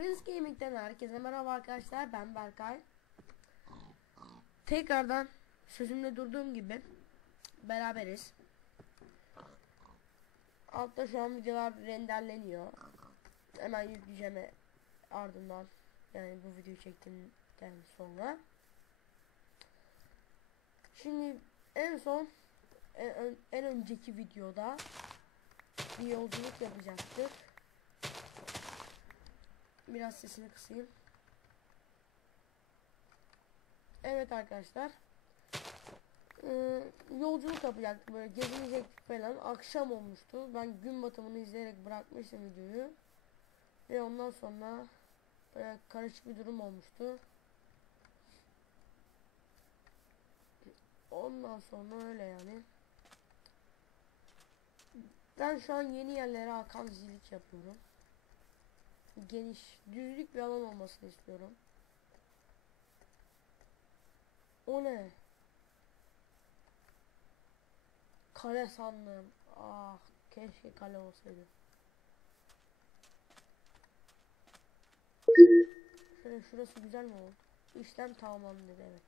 Prince Gaming'den herkese merhaba arkadaşlar ben Berkay. Tekrardan sözümde durduğum gibi beraberiz. Altta şu an videolar renderleniyor. Hemen yükleyeceğim ardından yani bu videoyu çektiğimden sonra. Şimdi en son en, en önceki videoda bir yolculuk yapacaktık. Biraz sesini kısayım. Evet arkadaşlar. Ee, yolculuk yapacaktık böyle gezinecektik falan. Akşam olmuştu. Ben gün batımını izleyerek bırakmıştım videoyu. Ve ondan sonra böyle karışık bir durum olmuştu. Ondan sonra öyle yani. Ben şu an yeni yerlere akancılık yapıyorum. Geniş, düzlük bir alan olmasını istiyorum. O ne? Kale sandım. Ah, keşke kale olsaydı. Şöyle şurası güzel mi oldu? İşlem tamamlandı evet.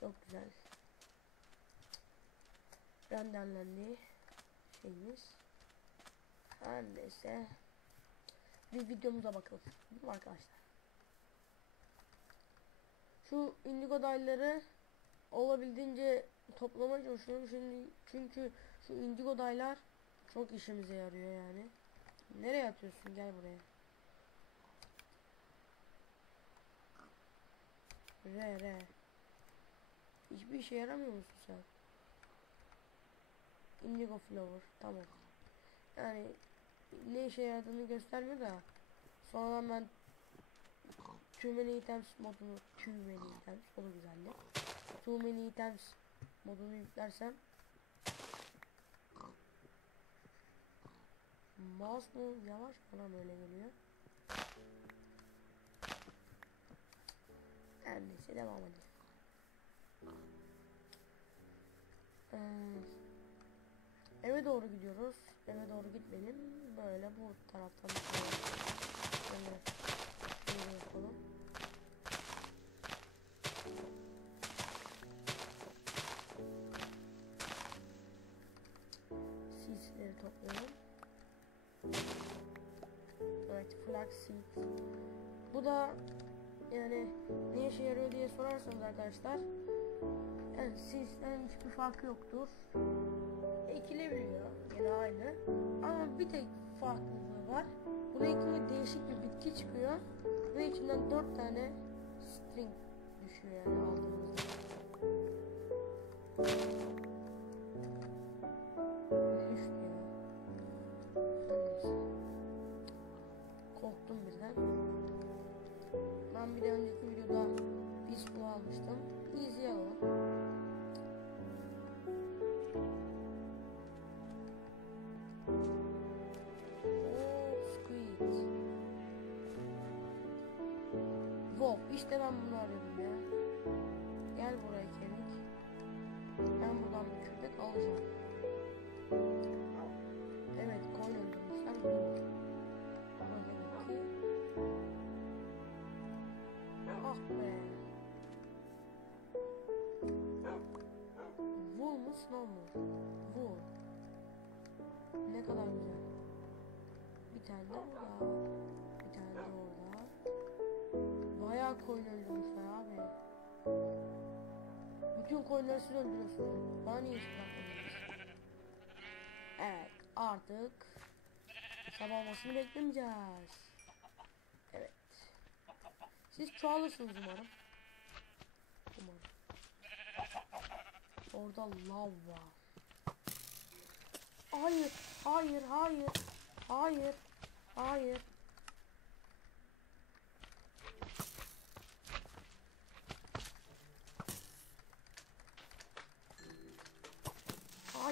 Çok güzel. Renderlendi şeyimiz. Her neyse. Bir videomuza bakalım. Değil arkadaşlar? Şu indigo dayları olabildiğince toplamaya çalışıyorum. Şimdi çünkü şu indigo daylar çok işimize yarıyor yani. Nereye atıyorsun? Gel buraya. Re re. Hiçbir işe yaramıyor musun sen? Indigo flower. Tamam. Yani ne işe yaradığını göstermiyor da sonradan ben too many items modunu too many items o da güzeldi. Too many items modunu yüklersem mouse mu yavaş bana böyle geliyor. Her neyse devam edelim. Eve doğru gidiyoruz. Eve doğru gitmeyelim. Böyle bu taraftan böyle şöyle yapalım. Evet, flax seed. Bu da yani ne işe yarıyor diye sorarsanız arkadaşlar yani seeds'ten hiçbir farkı yoktur. Ekilebiliyor yine aynı. Ama bir tek farklılığı var. Buna ekilince değişik bir bitki çıkıyor. Ve içinden 4 tane string Wow, işte ben bunu arıyordum ya. Gel buraya kemik. Ben buradan bir köpek alacağım. Evet, koyun öldürmüşler. Burada. Buradaki. Ah be. Wool mu snow mu? Wool. Ne kadar güzel. Bir tane de. Bir tane de. Bayağı koyun öldürmüşler abi. Bütün koyunları siz öldürüyorsunuz. Bana niye hiç? Evet artık sabah olmasını beklemeyeceğiz. Evet. Siz çoğalırsınız umarım. Umarım. Orada lav. Hayır, hayır, hayır, hayır, hayır.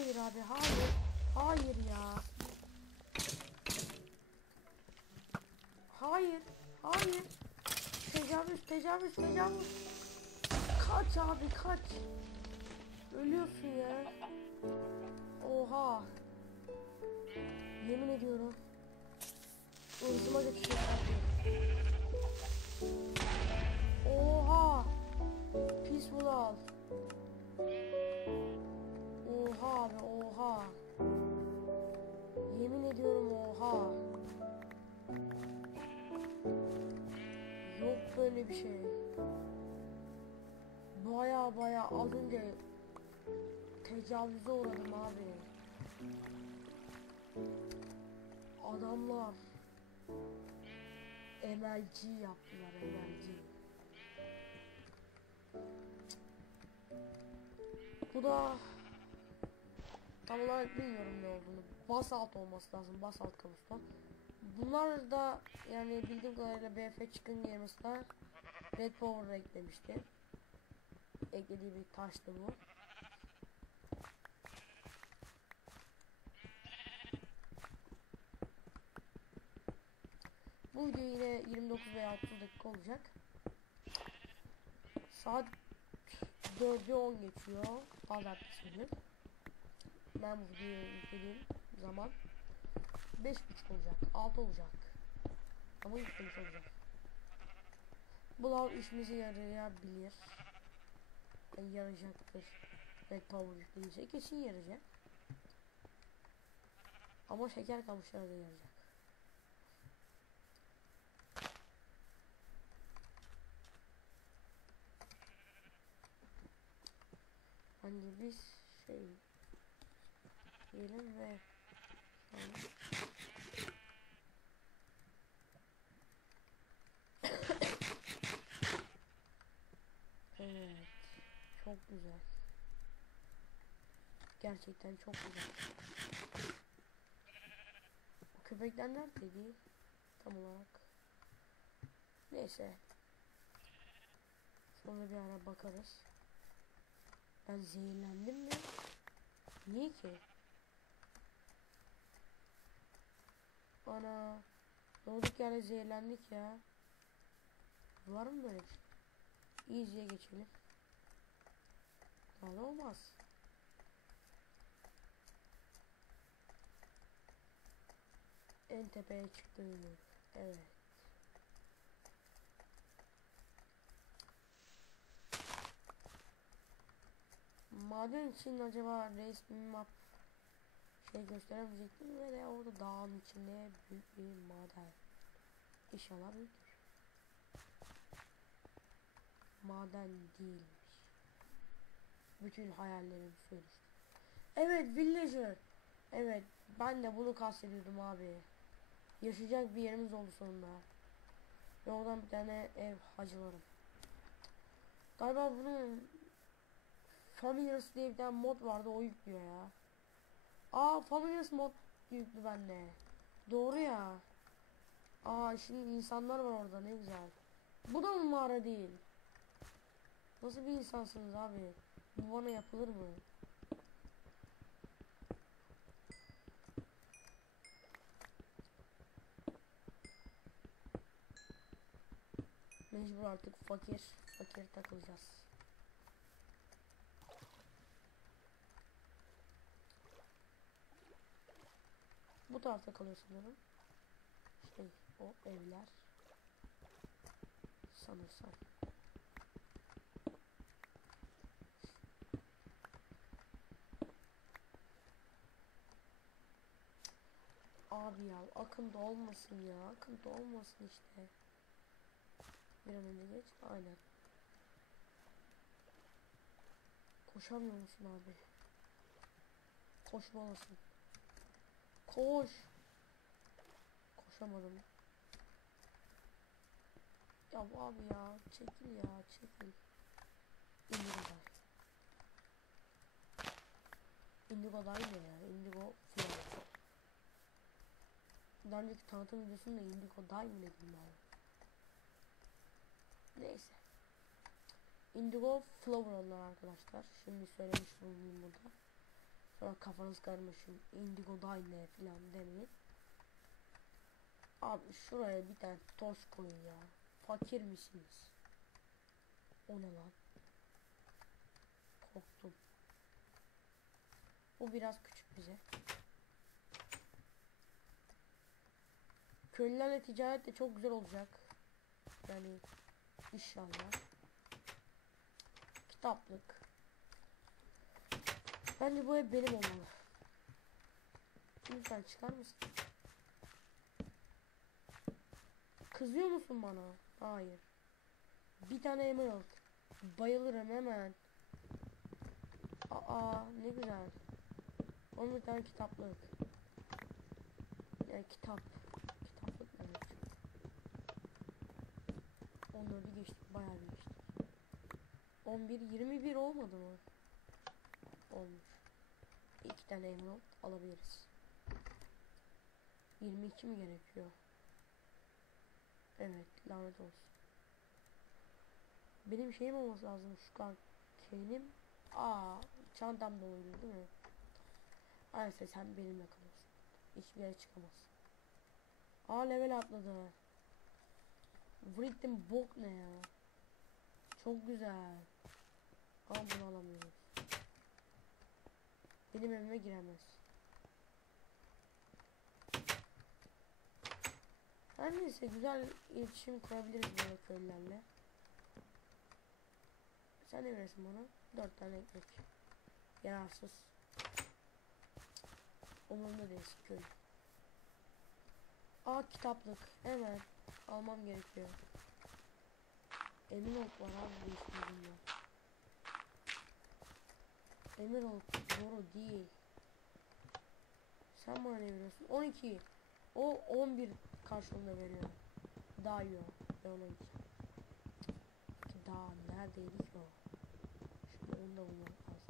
Hayır abi, hayır, hayır ya. Hayır, hayır. Tecavüz, tecavüz, tecavüz. Kaç abi, kaç. Ölüyorsun ya. Oha. Yemin ediyorum. ırzıma geçecek artık. Abi oha. Yemin ediyorum oha. Yok böyle bir şey. Baya baya az önce tecavüze uğradım abi. Adamlar MLG yaptılar MLG. Bu da tam olarak bilmiyorum ne olduğunu. Basalt olması lazım. Basalt kamustan. Bunlar da yani bildiğim kadarıyla BF çıkın yerine Red Power'ı eklemişti. Eklediği bir taştı bu. Bu video yine 29 veya 30 dakika olacak. Saat 4'e 10 geçiyor. Pazartesi günü. Ben bu videoyu yüklediğim zaman 5.30 olacak. 6 olacak. Ama yüklemiş olacak. Bu lav işimize yarayabilir. Yani yarayacaktır. Red Power yükleyince kesin yarayacak. Ama şeker kamışları da yarayacak. Hani biz şey diyelim ve Evet. Çok güzel. Gerçekten çok güzel. O köpekler neredeydi? Tam olarak. Neyse. Sonra bir ara bakarız. Ben zehirlendim mi? Niye ki? Ana. Doğduk yere zehirlendik ya. Var mı böyle bir şey? Easy'ye geçelim. Daha da olmaz. En tepeye çıktı. Evet. Maden için acaba resmi map şey gösteremeyecek mi ve de orada dağın içinde büyük bir maden. İnşallah büyüktür. Maden değilmiş. Bütün hayallerim söyledi. Evet villager. Evet ben de bunu kastediyordum abi. Yaşayacak bir yerimiz oldu sonunda. Ve oradan bir tane ev hacılarım. Galiba bunun Familiars diye bir tane mod vardı o yüklüyor ya. Aa Familiars mod yüklü bende. Doğru ya. Aa şimdi insanlar var orada ne güzel. Bu da mı mağara değil? Nasıl bir insansınız abi? Bu bana yapılır mı? Mecbur artık fakir fakir takılacağız. Bu tarafta kalıyor sanırım. Şey o evler. Sanırsam. Abi ya akıntı olmasın ya. Akıntı olmasın işte. Bir an önce geç. Aynen. Koşamıyor musun abi? Koşmalısın. Koş. Koşamadım. Ya abi ya çekil ya çekil. Indigo Day. Indigo Day ne ya? Indigo Flower. Daha önceki tanıtım videosunda Indigo mı dedim ben? Neyse. Indigo Flower onlar arkadaşlar. Şimdi söylemiş bulunayım burada. Sonra kafanız karmışım. Indigo Day ne falan demeyin. Abi şuraya bir tane toz koyun ya. Fakir misiniz? O lan? Korktum. Bu biraz küçük bize. Köylülerle ticaret de çok güzel olacak. Yani inşallah. Kitaplık. Bence bu ev benim olmalı. Lütfen çıkar mısın? Kızıyor musun bana? Hayır. Bir tane emerald. Bayılırım hemen. Aa ne güzel. 11 tane kitaplık. Yani kitap. Kitaplık demek? Onları geçtik. Bayağı bir geçtik. 11, 21 olmadı mı? Olmuş. İki tane emerald alabiliriz. 22 mi gerekiyor? Evet lanet olsun. Benim şeyim olması lazım şu kan şeyim. Aa çantam doluydu değil mi? Aynen sen benimle kalıyorsun. Hiçbir yere çıkamazsın. Aa level atladı. Written bok ne ya? Çok güzel. Ama bunu alamıyoruz. Benim evime giremez. Her neyse güzel iletişim kurabiliriz böyle köylülerle. Sen ne verirsin bana? Dört tane ekmek. Yararsız. Umurumda değilsin köy. Aa kitaplık. Hemen almam gerekiyor. Emerald var abi bu işin. Emerald doğru değil. Sen bana ne veriyorsun? 12. O 11 karşılığında veriyor. Daha iyi o. Gideceğim. Ki daha neredeydi ki o? Şimdi onu da bulmak lazım.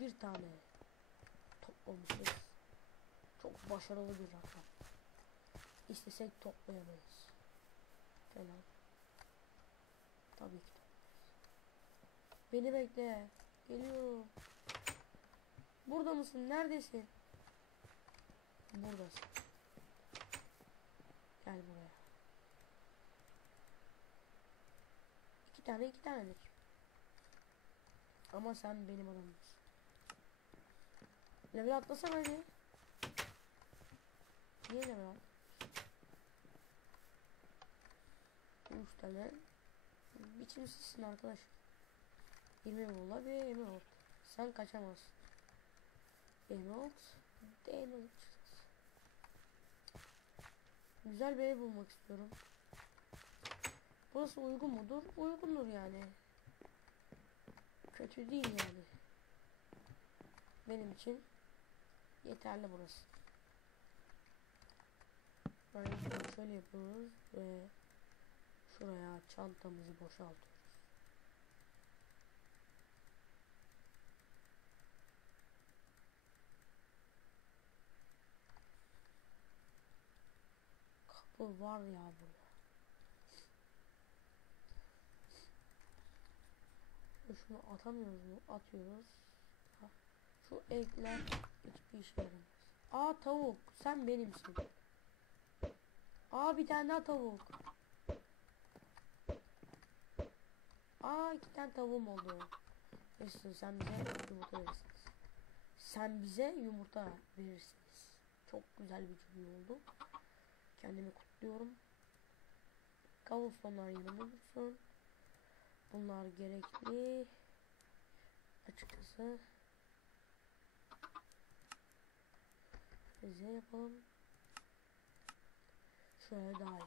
Bir tane toplamışız. Çok başarılı bir rakam. İstesek toplayamayız. Falan. Tabii ki Beni bekle. Geliyorum. Burada mısın? Neredesin? Buradasın. Gel buraya. İki tane iki tanelik. Ama sen benim adamımsın. Level atlasana hadi. Niye level at? Üç tane. Biçimsizsin arkadaş. 20 volla bir emerald. Sen kaçamazsın. Emerald. Emerald. Güzel bir ev bulmak istiyorum. Burası uygun mudur? Uygundur yani. Kötü değil yani. Benim için yeterli burası. Böyle şöyle yapıyoruz ve şuraya çantamızı boşaltıyoruz. Kapı var ya burada. Şunu atamıyoruz mu? Atıyoruz. Şu ekler hiçbir işe yaramaz. Aa tavuk. Sen benimsin. Aa bir tane daha tavuk. Aa iki tane tavuğum oldu. Neyse sen bize yumurta verirsiniz. Sen bize yumurta verirsiniz. Çok güzel bir cümle oldu. Kendimi kutluyorum. Kabustonlar yanımda dursun. Bunlar gerekli. Açıkçası. Bize yapalım. Şöyle daha iyi.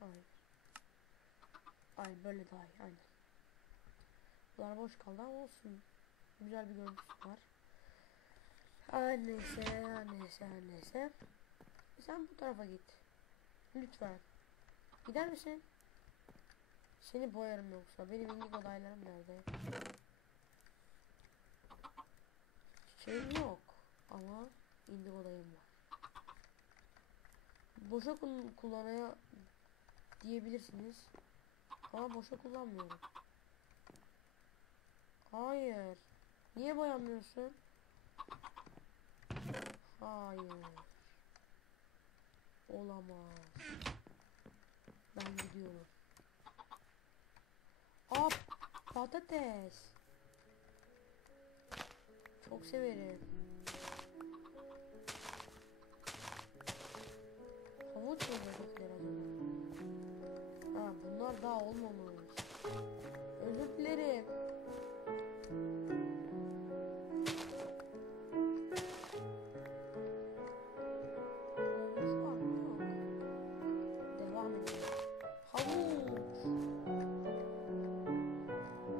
Ay. Ay böyle daha iyi. Aynen. Bunlar boş kaldı ama olsun. Güzel bir görüntüsü var. Her neyse, her neyse. Sen bu tarafa git. Lütfen. Gider misin? Seni boyarım yoksa. Benim indigo dayılarım nerede? Şeyim yok. Ama indigo dayım var. Boşa kul kullanaya diyebilirsiniz. Aa boşa kullanmıyorum. Hayır. Niye boyamıyorsun? Hayır. Olamaz. Ben gidiyorum. Aa patates. Çok severim. Havuç mu dedikleri Bunlar daha olmamış. Özür dilerim.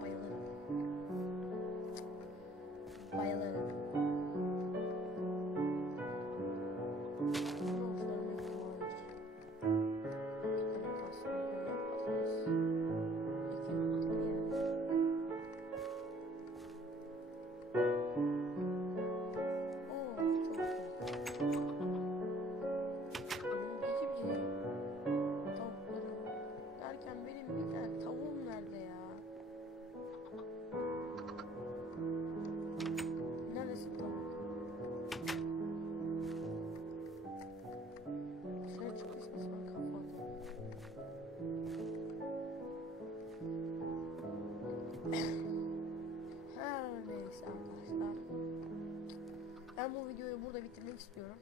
Bayılırım. Bayılırım. burada bitirmek istiyorum.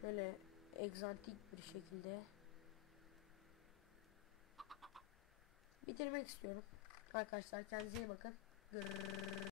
Şöyle egzantik bir şekilde bitirmek istiyorum. Arkadaşlar kendinize iyi bakın. Grrr.